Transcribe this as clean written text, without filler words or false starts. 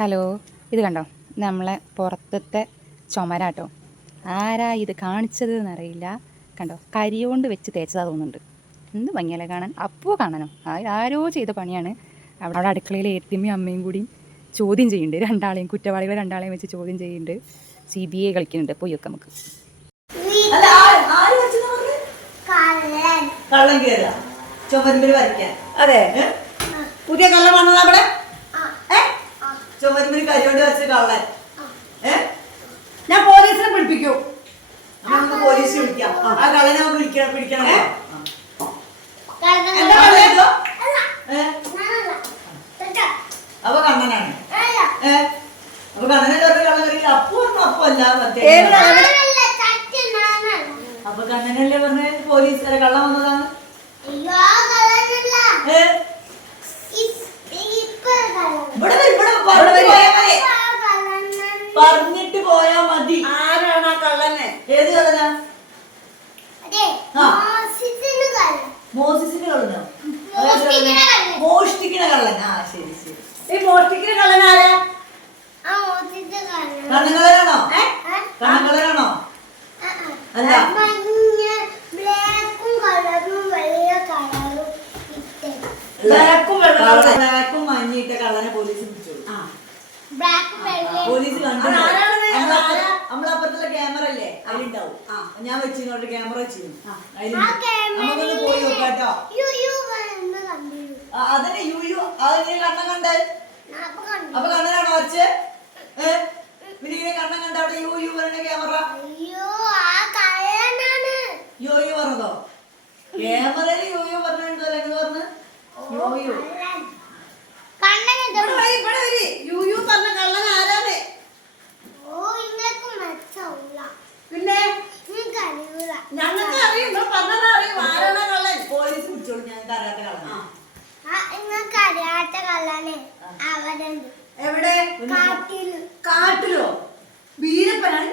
Hello, ഇത് കണ്ടോ? നമ്മളെ പുറത്തത്തെ ചുമരാട്ടോ. ആരാ ഇത് കാണിച്ചത് എന്നറിയില്ല. കണ്ടോ, കരിയോണ്ട് വെച്ച് തേച്ചതാ തോന്നുന്നുണ്ട്. എന്ത് ഭംഗിയല്ലേ കാണാൻ. അപ്പോൾ കാണാനോ, ആരോ ചെയ്ത പണിയാണ്. അവിടെ അടുക്കളയിൽ ഏത്തിയമ്മയും അമ്മയും കൂടി ചോദ്യം ചെയ്യുന്നുണ്ട്. രണ്ടാളെയും, കുറ്റവാളികളെ രണ്ടാളെയും വെച്ച് ചോദ്യം ചെയ്യുന്നുണ്ട്. CBI കളിക്കുന്നുണ്ട്. പോയി വെക്കാം നമുക്ക്. അതെ, പുതിയ കള്ളം വന്നതാ അവിടെ. ചുമരുമ്പിൽ കരിയോണ്ട് വെച്ച് കള്ളൻ. ഞാൻ പോലീസിനെ പിടിപ്പിക്കൂ. നമുക്ക് പോലീസ് വിളിക്കാം. ആ കള്ളനെ നമുക്ക് പിടിക്കണം. അപ്പൊ കണ്ണനാണ്. അപ്പൊ കണ്ണനെ കള്ളം കറിയില്ല. അപ്പല്ല അപ്പൊ കണ്ണനല്ലേ പറഞ്ഞ പോലീസ് കള്ളം വന്നതാണ്. പറഞ്ഞിട്ട് പോയാ മതി. ആരാണ് ആ കള്ളനെ? ഏത് കള്ളനാ? മോസിസിന്റെ കള്ളനോ? മോഷ്ടിക്കുന്ന കള്ളൻ. ആ ശരി. ഈ മോഷ്ടിക്കുന്ന കള്ളൻ ആരാ? കണ്ണുകളാണോ? കണ്ണുകളാണോ? അല്ല, ബ്ലാക്കും മഞ്ഞിട്ട കള്ളനെ പോലീസ് പിടിച്ചോളൂ. പോലീസ് കണ്ടു. നമ്മളപ്പുറത്തുള്ള ക്യാമറ അല്ലേ, അതിലുണ്ടാവും. ഞാൻ വെച്ചിങ്ങോട്ട് ക്യാമറ വെച്ചിരുന്നു. നമുക്കൊന്ന് പോയി നോക്കാട്ടോ. അതന്നെ യു അതിനെ കണ്ണം കണ്ട്. അപ്പൊ കണ്ണനാണോ വച്ച്? പിന്നെ കണ്ണം കണ്ട അവിടെ യു പറഞ്ഞ ക്യാമറ യോ പറഞ്ഞതോ? ക്യാമറയില് യോ പറഞ്ഞോ? അല്ലെങ്കിൽ പറഞ്ഞ് യു പറഞ്ഞ കള്ളൻ ആരാണ്? പിന്നെ ഞങ്ങൾക്ക് അറിയും, പറഞ്ഞതറിയും. ആരാണ് കള്ളൻ? പോലീസ് പിടിച്ചോളൂ. ഞങ്ങൾക്ക് അറിയാത്ത കള്ളൻ. എവിടെ? കാട്ടിലോ? വീരപ്പനാണ്.